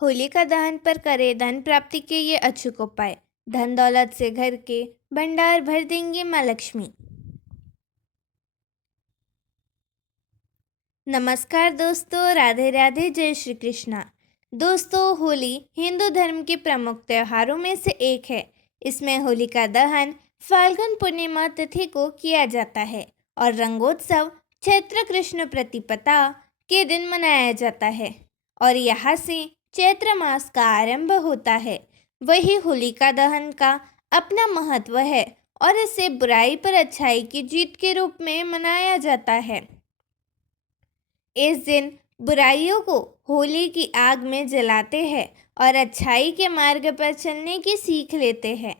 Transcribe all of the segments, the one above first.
होलिका दहन पर करें धन प्राप्ति के ये अचूक उपाय। धन दौलत से घर के भंडार भर देंगी माँ लक्ष्मी। नमस्कार दोस्तों, राधे राधे, जय श्री कृष्णा। दोस्तों, होली हिंदू धर्म के प्रमुख त्योहारों में से एक है। इसमें होलिका दहन फाल्गुन पूर्णिमा तिथि को किया जाता है और रंगोत्सव चैत्र कृष्ण प्रतिपदा के दिन मनाया जाता है और यहाँ से चैत्र मास का आरंभ होता है। वही होलिका दहन का अपना महत्व है और इसे बुराई पर अच्छाई की जीत के रूप में मनाया जाता है। इस दिन बुराइयों को होली की आग में जलाते हैं और अच्छाई के मार्ग पर चलने की सीख लेते हैं।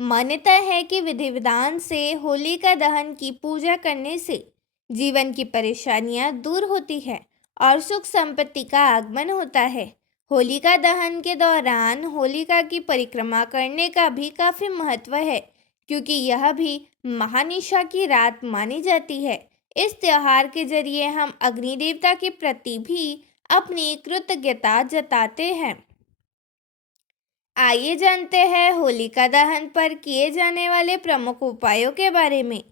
मान्यता है कि विधि विधान से होलिका दहन की पूजा करने से जीवन की परेशानियां दूर होती है और सुख संपत्ति का आगमन होता है। होलिका दहन के दौरान होलिका की परिक्रमा करने का भी काफ़ी महत्व है, क्योंकि यह भी महानिशा की रात मानी जाती है। इस त्योहार के जरिए हम अग्नि देवता के प्रति भी अपनी कृतज्ञता जताते हैं। आइए जानते हैं होलिका दहन पर किए जाने वाले प्रमुख उपायों के बारे में।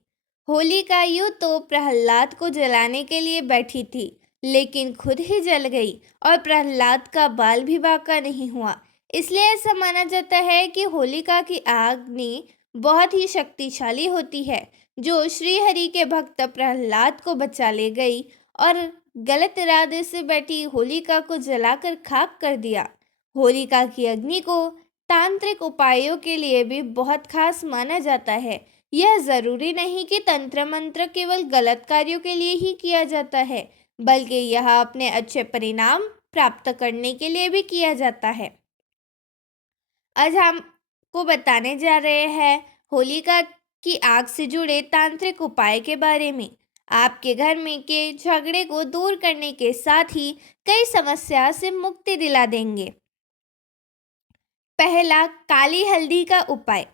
होलिका यूं तो प्रहलाद को जलाने के लिए बैठी थी, लेकिन खुद ही जल गई और प्रहलाद का बाल भी बाका नहीं हुआ। इसलिए ऐसा माना जाता है कि होलिका की अग्नि बहुत ही शक्तिशाली होती है, जो श्री हरि के भक्त प्रहलाद को बचा ले गई और गलत इरादे से बैठी होलिका को जलाकर खाक कर दिया। होलिका की अग्नि को तांत्रिक उपायों के लिए भी बहुत खास माना जाता है। यह जरूरी नहीं कि तंत्र मंत्र केवल गलत कार्यों के लिए ही किया जाता है, बल्कि यह अपने अच्छे परिणाम प्राप्त करने के लिए भी किया जाता है। आज हमको बताने जा रहे हैं होलिका की आग से जुड़े तांत्रिक उपाय के बारे में। आपके घर में के झगड़े को दूर करने के साथ ही कई समस्या से मुक्ति दिला देंगे। पहला, काली हल्दी का उपाय।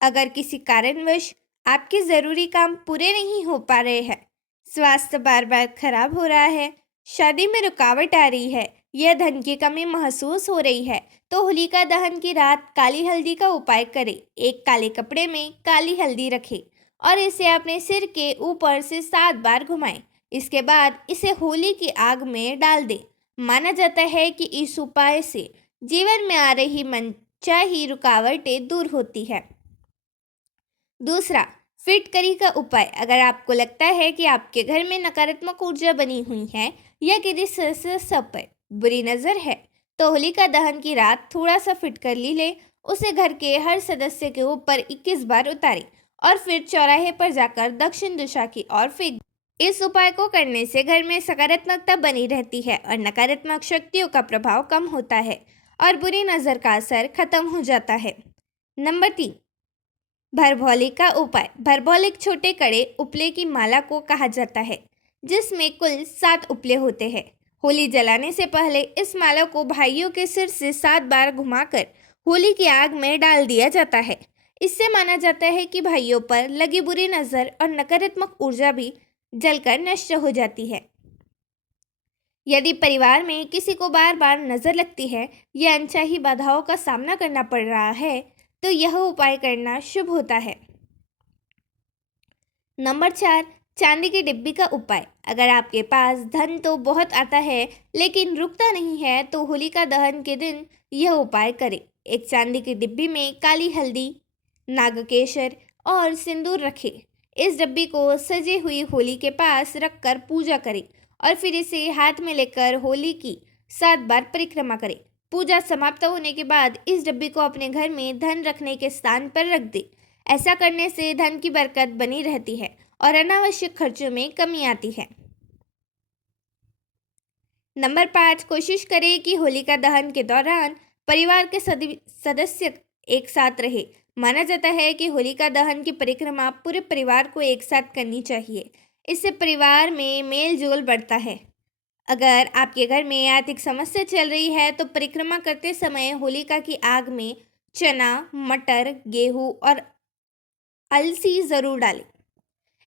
अगर किसी कारणवश आपके ज़रूरी काम पूरे नहीं हो पा रहे हैं, स्वास्थ्य बार बार खराब हो रहा है, शादी में रुकावट आ रही है या धन की कमी महसूस हो रही है, तो होलिका दहन की रात काली हल्दी का उपाय करें। एक काले कपड़े में काली हल्दी रखें और इसे अपने सिर के ऊपर से 7 बार घुमाएं। इसके बाद इसे होली की आग में डाल दें। माना जाता है कि इस उपाय से जीवन में आ रही मनचाही रुकावटें दूर होती है। दूसरा, फिटकरी का उपाय। अगर आपको लगता है कि आपके घर में नकारात्मक ऊर्जा बनी हुई है या किसी सदस्य पर बुरी नज़र है, तो होलिका दहन की रात थोड़ा सा फिटकरी ले, उसे घर के हर सदस्य के ऊपर 21 बार उतारें और फिर चौराहे पर जाकर दक्षिण दिशा की ओर फेंक। इस उपाय को करने से घर में सकारात्मकता बनी रहती है और नकारात्मक शक्तियों का प्रभाव कम होता है और बुरी नज़र का असर खत्म हो जाता है। नंबर 3, भरभौली का उपाय। भरभौलिक छोटे कड़े उपले की माला को कहा जाता है, जिसमें कुल 7 उपले होते हैं। होली जलाने से पहले इस माला को भाइयों के सिर से 7 बार घुमाकर होली की आग में डाल दिया जाता है। इससे माना जाता है कि भाइयों पर लगी बुरी नज़र और नकारात्मक ऊर्जा भी जलकर नष्ट हो जाती है। यदि परिवार में किसी को बार बार नज़र लगती है या अनचाही बाधाओं का सामना करना पड़ रहा है, तो यह उपाय करना शुभ होता है। नंबर 4, चांदी की डिब्बी का उपाय। अगर आपके पास धन तो बहुत आता है लेकिन रुकता नहीं है, तो होलिका दहन के दिन यह उपाय करें। एक चांदी की डिब्बी में काली हल्दी, नागकेशर और सिंदूर रखें। इस डिब्बी को सजी हुई होली के पास रखकर पूजा करें और फिर इसे हाथ में लेकर होली की 7 बार परिक्रमा करें। पूजा समाप्त होने के बाद इस डिब्बी को अपने घर में धन रखने के स्थान पर रख दें। ऐसा करने से धन की बरकत बनी रहती है और अनावश्यक खर्चों में कमी आती है। नंबर 5, कोशिश करें कि होलिका दहन के दौरान परिवार के सदस्य एक साथ रहे। माना जाता है कि होलिका दहन की परिक्रमा पूरे परिवार को एक साथ करनी चाहिए। इससे परिवार में मेल जोल बढ़ता है। अगर आपके घर में आर्थिक समस्या चल रही है, तो परिक्रमा करते समय होलिका की आग में चना, मटर, गेहूं और अलसी ज़रूर डालें।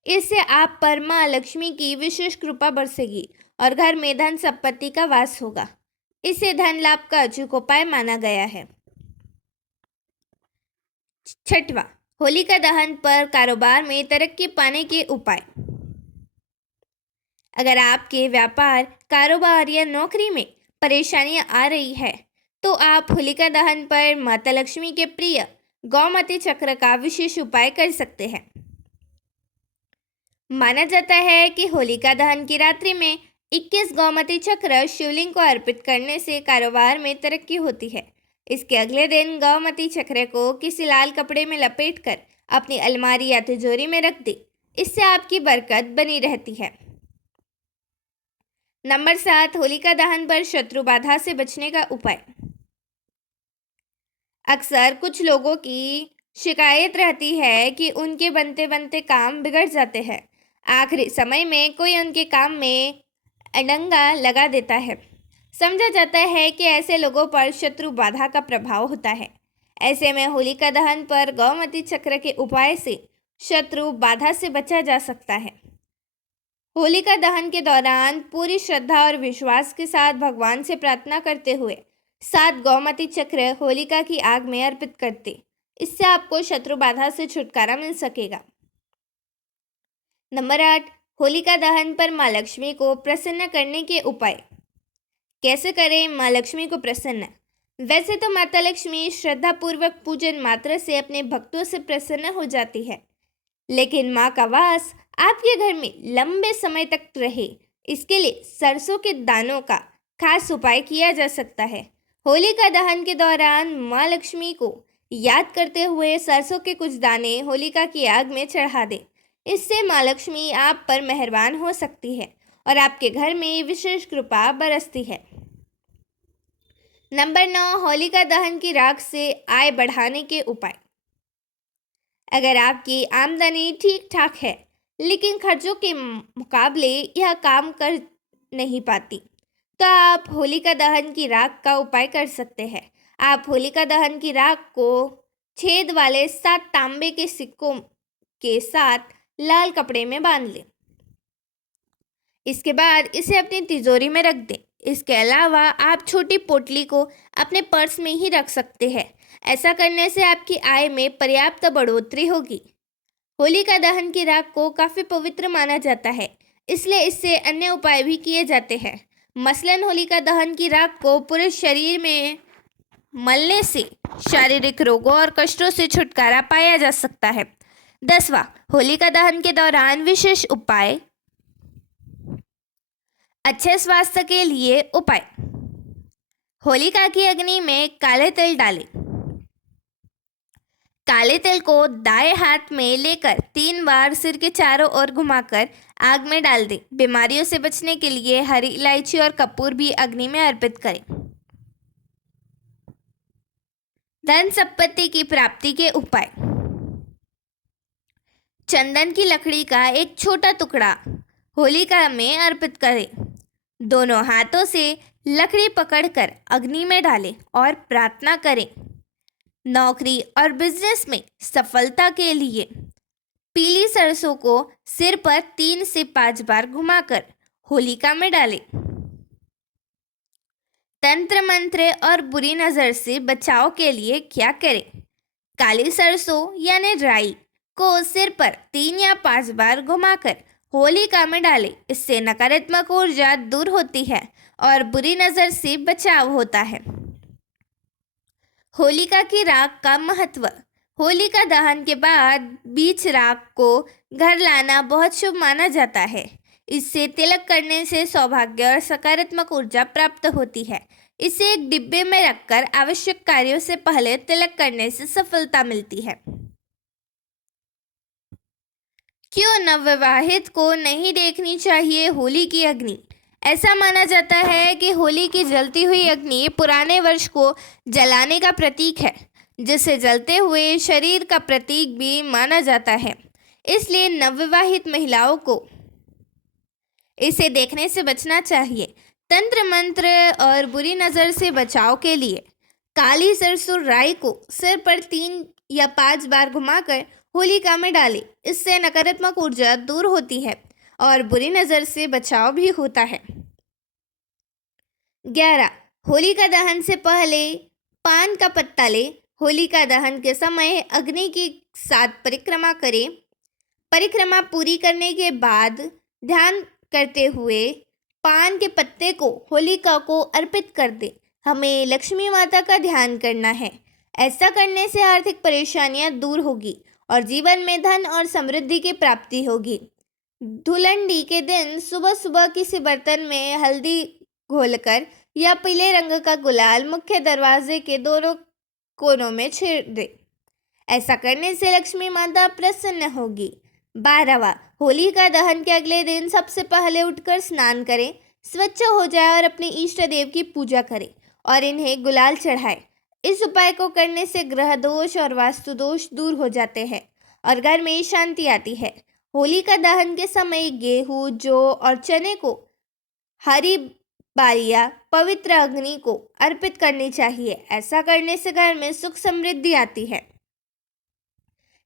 इससे आप पर माँ लक्ष्मी की विशेष कृपा बरसेगी और घर में धन संपत्ति का वास होगा। इसे धन लाभ का अचूक उपाय माना गया है। छठवां, होलिका दहन पर कारोबार में तरक्की पाने के उपाय। अगर आपके व्यापार, कारोबार या नौकरी में परेशानियां आ रही है तो आप होलिका दहन पर माता लक्ष्मी के प्रिय गौमती चक्र का विशेष उपाय कर सकते हैं। माना जाता है कि होलिका दहन की रात्रि में 21 गौमती चक्र शिवलिंग को अर्पित करने से कारोबार में तरक्की होती है। इसके अगले दिन गौमती चक्र को किसी लाल कपड़े में लपेटकर अपनी अलमारी या तिजोरी में रख दें। इससे आपकी बरकत बनी रहती है। नंबर 7, होलिका दहन पर शत्रु बाधा से बचने का उपाय। अक्सर कुछ लोगों की शिकायत रहती है कि उनके बनते बनते काम बिगड़ जाते हैं। आखिरी समय में कोई उनके काम में अड़ंगा लगा देता है। समझा जाता है कि ऐसे लोगों पर शत्रु बाधा का प्रभाव होता है। ऐसे में होलिका दहन पर गौमती चक्र के उपाय से शत्रु बाधा से बचा जा सकता है। होलिका दहन के दौरान पूरी श्रद्धा और विश्वास के साथ भगवान से प्रार्थना करते हुए 7 गौमती चक्र होलिका की आग में अर्पित करते। इससे आपको शत्रु बाधा से छुटकारा मिल सकेगा। नंबर 8, होलिका दहन पर माँ लक्ष्मी को प्रसन्न करने के उपाय। कैसे करें माँ लक्ष्मी को प्रसन्न? वैसे तो माता लक्ष्मी श्रद्धापूर्वक पूजन मात्र से अपने भक्तों से प्रसन्न हो जाती है, लेकिन माँ का वास आपके घर में लंबे समय तक रहे, इसके लिए सरसों के दानों का खास उपाय किया जा सकता है। होलिका दहन के दौरान माँ लक्ष्मी को याद करते हुए सरसों के कुछ दाने होलिका की आग में चढ़ा दें। इससे माँ लक्ष्मी आप पर मेहरबान हो सकती है और आपके घर में विशेष कृपा बरसती है। नंबर 9, होलिका दहन की राख से आय बढ़ाने के उपाय। अगर आपकी आमदनी ठीक ठाक है लेकिन खर्चों के मुकाबले यह काम कर नहीं पाती, तो आप होलिका दहन की राख का उपाय कर सकते हैं। आप होलिका दहन की राख को छेद वाले 7 तांबे के सिक्कों के साथ लाल कपड़े में बांध लें। इसके बाद इसे अपनी तिजोरी में रख दें। इसके अलावा आप छोटी पोटली को अपने पर्स में ही रख सकते हैं। ऐसा करने से आपकी आय में पर्याप्त बढ़ोतरी होगी। होलिका दहन की राख को काफ़ी पवित्र माना जाता है, इसलिए इससे अन्य उपाय भी किए जाते हैं। मसलन होलिका दहन की राख को पूरे शरीर में मलने से शारीरिक रोगों और कष्टों से छुटकारा पाया जा सकता है। 10वां, होलिका दहन के दौरान विशेष उपाय। अच्छे स्वास्थ्य के लिए उपाय। होलिका की अग्नि में काले तिल डालें। काले तिल को दाएं हाथ में लेकर 3 बार सिर के चारों ओर घुमाकर आग में डाल दें। बीमारियों से बचने के लिए हरी इलायची और कपूर भी अग्नि में अर्पित करें। धन संपत्ति की प्राप्ति के उपाय। चंदन की लकड़ी का एक छोटा टुकड़ा होलिका में अर्पित करें। दोनों हाथों से लकड़ी पकड़कर अग्नि में डालें और प्रार्थना करें। नौकरी और बिजनेस में सफलता के लिए पीली सरसों को सिर पर 3 से 5 बार घुमाकर होलिका में डालें। तंत्र मंत्र और बुरी नज़र से बचाव के लिए क्या करें? काली सरसों यानी राई को सिर पर 3 या 5 बार घुमाकर होलिका में डालें। इससे नकारात्मक ऊर्जा दूर होती है और बुरी नज़र से बचाव होता है। होलिका की राख का महत्व। होलिका दहन के बाद बीच राख को घर लाना बहुत शुभ माना जाता है। इससे तिलक करने से सौभाग्य और सकारात्मक ऊर्जा प्राप्त होती है। इसे एक डिब्बे में रखकर आवश्यक कार्यों से पहले तिलक करने से सफलता मिलती है। क्यों नवविवाहित को नहीं देखनी चाहिए होली की अग्नि? ऐसा माना जाता है कि होली की जलती हुई अग्नि पुराने वर्ष को जलाने का प्रतीक है, जिसे जलते हुए शरीर का प्रतीक भी माना जाता है। इसलिए नवविवाहित महिलाओं को इसे देखने से बचना चाहिए। तंत्र मंत्र और बुरी नज़र से बचाव के लिए काली सरसों राई को सिर पर 3 या 5 बार घुमाकर होलिका में डालें। इससे नकारात्मक ऊर्जा दूर होती है और बुरी नज़र से बचाव भी होता है। 11, होलिका दहन से पहले पान का पत्ता लें। होलिका दहन के समय अग्नि की 7 परिक्रमा करें। परिक्रमा पूरी करने के बाद ध्यान करते हुए पान के पत्ते को होलिका को अर्पित कर दें। हमें लक्ष्मी माता का ध्यान करना है। ऐसा करने से आर्थिक परेशानियां दूर होगी और जीवन में धन और समृद्धि की प्राप्ति होगी। धुलंडी के दिन सुबह सुबह किसी बर्तन में हल्दी घोलकर या पीले रंग का गुलाल मुख्य दरवाजे के दोनों कोनों में छेड़ दें। ऐसा करने से लक्ष्मी माता प्रसन्न होगी। 12वां, होलिका दहन के अगले दिन सबसे पहले उठकर स्नान करें, स्वच्छ हो जाए और अपने इष्ट देव की पूजा करें और इन्हें गुलाल चढ़ाएं। इस उपाय को करने से ग्रह दोष और वास्तु दोष दूर हो जाते हैं और घर में शांति आती है। होलिका दहन के समय गेहूं, जौ और चने को हरी बालियां पवित्र अग्नि को अर्पित करनी चाहिए। ऐसा करने से घर में सुख समृद्धि आती है।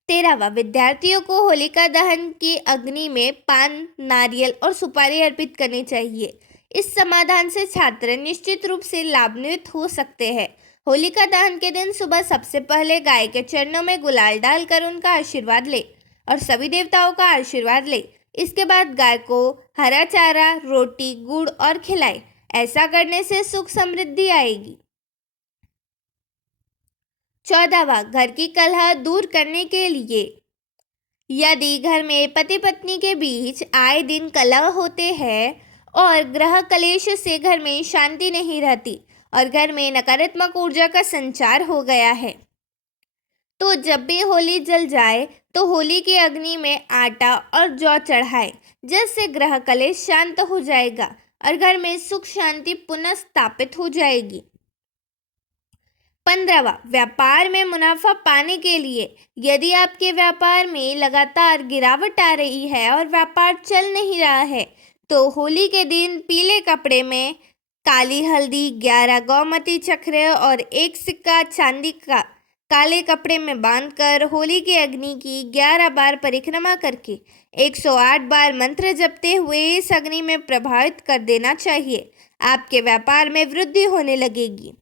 13वां, विद्यार्थियों को होलिका दहन की अग्नि में पान, नारियल और सुपारी अर्पित करनी चाहिए। इस समाधान से छात्र निश्चित रूप से लाभान्वित हो सकते हैं। होलिका दहन के दिन सुबह सबसे पहले गाय के चरणों में गुलाल डालकर उनका आशीर्वाद ले और सभी देवताओं का आशीर्वाद ले। इसके बाद गाय को हरा चारा, रोटी, गुड़ और खिलाए। ऐसा करने से सुख समृद्धि आएगी। 14वां, घर की कलह दूर करने के लिए यदि घर में पति पत्नी के बीच आए दिन कलह होते हैं और ग्रह कलेश से घर में शांति नहीं रहती और घर में नकारात्मक ऊर्जा का संचार हो गया है, तो जब भी होली जल जाए तो होली की अग्नि में आटा और जौ चढ़ाएं, जिससे ग्रह कलेश शांत हो जाएगा और घर में सुख शांति पुनः स्थापित हो जाएगी। 15वां, व्यापार में मुनाफा पाने के लिए यदि आपके व्यापार में लगातार गिरावट आ रही है और व्यापार चल नहीं रहा है, तो होली के दिन पीले कपड़े में काली हल्दी, 11 गौमती चक्र और 1 सिक्का चांदी का काले कपड़े में बांधकर होली की अग्नि की 11 बार परिक्रमा करके 108 बार मंत्र जपते हुए इस अग्नि में प्रभावित कर देना चाहिए। आपके व्यापार में वृद्धि होने लगेगी।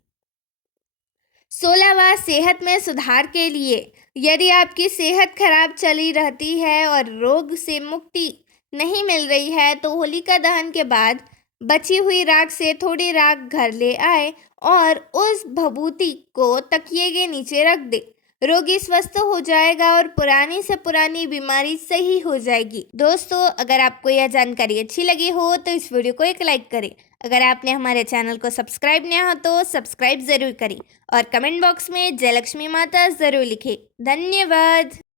16वां, सेहत में सुधार के लिए यदि आपकी सेहत खराब चली रहती है और रोग से मुक्ति नहीं मिल रही है, तो होलिका दहन के बाद बची हुई राख से थोड़ी राख घर ले आए और उस भभूति को तकिए के नीचे रख दे। रोगी स्वस्थ हो जाएगा और पुरानी से पुरानी बीमारी सही हो जाएगी। दोस्तों, अगर आपको यह जानकारी अच्छी लगी हो तो इस वीडियो को एक लाइक करें। अगर आपने हमारे चैनल को सब्सक्राइब नहीं हो तो सब्सक्राइब ज़रूर करें और कमेंट बॉक्स में जय लक्ष्मी माता ज़रूर लिखें। धन्यवाद।